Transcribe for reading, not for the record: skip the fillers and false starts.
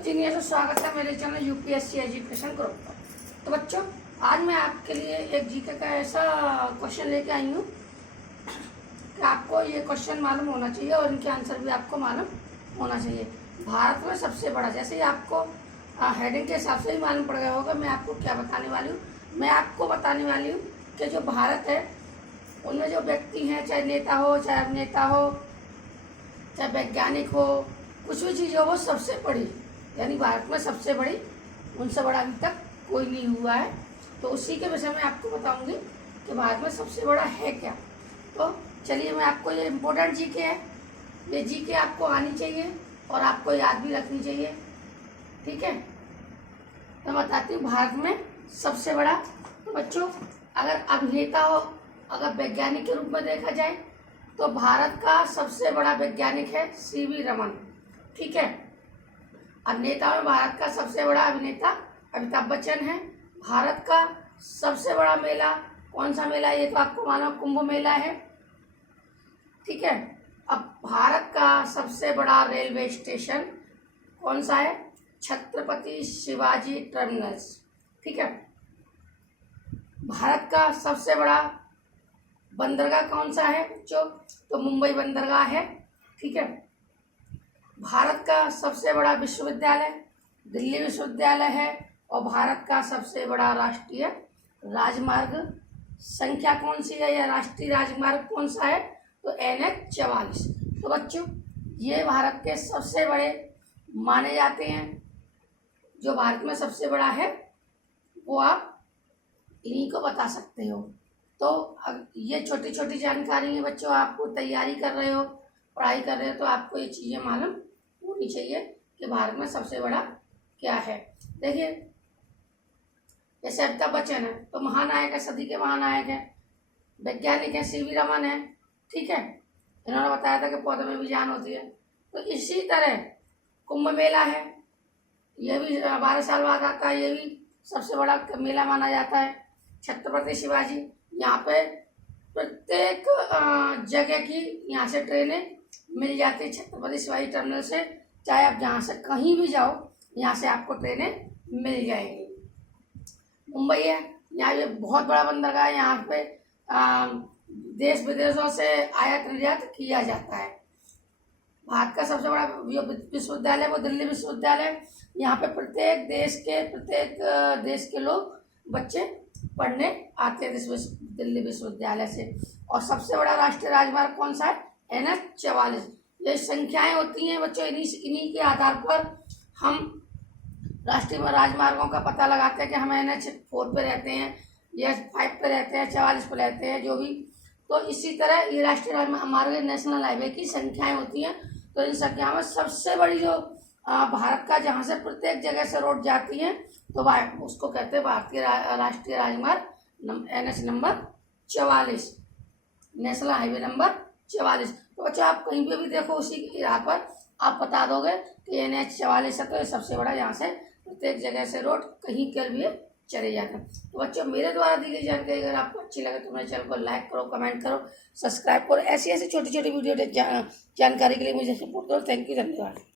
जीनियर से स्वागत है मेरे चैनल यूपीएससी एजुकेशन ग्रुप पर। तो बच्चों, आज मैं आपके लिए एक जीके का ऐसा क्वेश्चन लेके आई हूँ कि आपको ये क्वेश्चन मालूम होना चाहिए और इनके आंसर भी आपको मालूम होना चाहिए। भारत में सबसे बड़ा, जैसे ही आपको हेडिंग के हिसाब से ही मालूम पड़ गया होगा मैं आपको क्या बताने वाली हूँ। मैं आपको बताने वाली हूँ कि जो भारत है उनमें जो व्यक्ति हैं, चाहे नेता हो, चाहे अभिनेता हो, चाहे वैज्ञानिक हो, कुछ भी चीज़ हो, वो सबसे बड़ी, यानी भारत में सबसे बड़ी, उनसे बड़ा अभी तक कोई नहीं हुआ है। तो उसी के विषय में आपको बताऊंगी कि भारत में सबसे बड़ा है क्या। तो चलिए, मैं आपको, ये इम्पोर्टेंट जीके है, ये जीके आपको आनी चाहिए और आपको याद भी रखनी चाहिए, ठीक है। मैं बताती हूँ भारत में सबसे बड़ा। तो बच्चों, अगर अभिनेता हो, अगर वैज्ञानिक के रूप में देखा जाए तो भारत का सबसे बड़ा वैज्ञानिक है सीवी रमन, ठीक है। अभिनेता में भारत का सबसे बड़ा अभिनेता अमिताभ बच्चन है। भारत का सबसे बड़ा मेला कौन सा मेला है, ये तो आपको मालूम, कुंभ मेला है, ठीक है। अब भारत का सबसे बड़ा रेलवे स्टेशन कौन सा है, छत्रपति शिवाजी टर्मिनस, ठीक है। भारत का सबसे बड़ा बंदरगाह कौन सा है बच्चों, तो मुंबई बंदरगाह है, ठीक है। भारत का सबसे बड़ा विश्वविद्यालय दिल्ली विश्वविद्यालय है। और भारत का सबसे बड़ा राष्ट्रीय राजमार्ग संख्या कौन सी है, या राष्ट्रीय राजमार्ग कौन सा है, तो NH 44। तो बच्चों, ये भारत के सबसे बड़े माने जाते हैं। जो भारत में सबसे बड़ा है वो आप इन्हीं को बता सकते हो। तो ये छोटी छोटी जानकारी है बच्चों, आपको तैयारी कर रहे हो, पढ़ाई कर रहे हो, तो आपको ये चीज़ें मालूम होनी चाहिए कि भारत में सबसे बड़ा क्या है। देखिए, जैसे अमिताभ बच्चन है तो महानायक है, सदी के महानायक है, वैज्ञानिक है, सीवी रमन है, ठीक है। इन्होंने बताया था कि पौधों में भी जान होती है। तो इसी तरह कुंभ मेला है, यह भी 12 साल बाद आता है, ये भी सबसे बड़ा मेला माना जाता है। छत्रपति शिवाजी, यहाँ पे प्रत्येक जगह की यहाँ से ट्रेनें मिल जाती है छत्रपति शिवाजी टर्मिनल से। चाहे आप जहाँ से कहीं भी जाओ, यहाँ से आपको ट्रेनें मिल जाएंगी। मुंबई है, यहाँ ये बहुत बड़ा बंदरगाह है, यहाँ पे देश विदेशों से आयात निर्यात किया जाता है। भारत का सबसे बड़ा विश्वविद्यालय वो दिल्ली विश्वविद्यालय, यहाँ पे प्रत्येक देश के लोग, बच्चे पढ़ने आते हैं दिल्ली विश्वविद्यालय से। और सबसे बड़ा राष्ट्रीय राजमार्ग कौन सा है, NH 44। ये संख्याएं होती हैं बच्चों, इन्हीं के आधार पर हम राष्ट्रीय राजमार्गों का पता लगाते हैं कि हम NH 4 पे रहते हैं या 5 पे रहते हैं, 44 पे रहते हैं, जो भी। तो इसी तरह ये राष्ट्रीय राजमार्ग नेशनल हाईवे की संख्याएं होती हैं। तो इन संख्याओं में सबसे बड़ी जो भारत का, जहाँ से प्रत्येक जगह से रोड जाती है, तो उसको कहते हैं भारतीय राष्ट्रीय राजमार्ग NH number 44, national highway number 44। तो बच्चों, आप कहीं पे भी देखो, उसी यहाँ पर आप बता दोगे कि NH 44 है, तो ये सबसे बड़ा, यहाँ से प्रत्येक जगह से रोड कहीं के भी चले जाते हैं। तो बच्चों, मेरे द्वारा दी गई जानकारी अगर आपको अच्छी लगे तो मेरे चैनल को लाइक करो, कमेंट करो, सब्सक्राइब करो। ऐसी छोटी छोटी वीडियो जानकारी के लिए मुझे सपोर्ट करो। थैंक यू, धन्यवाद।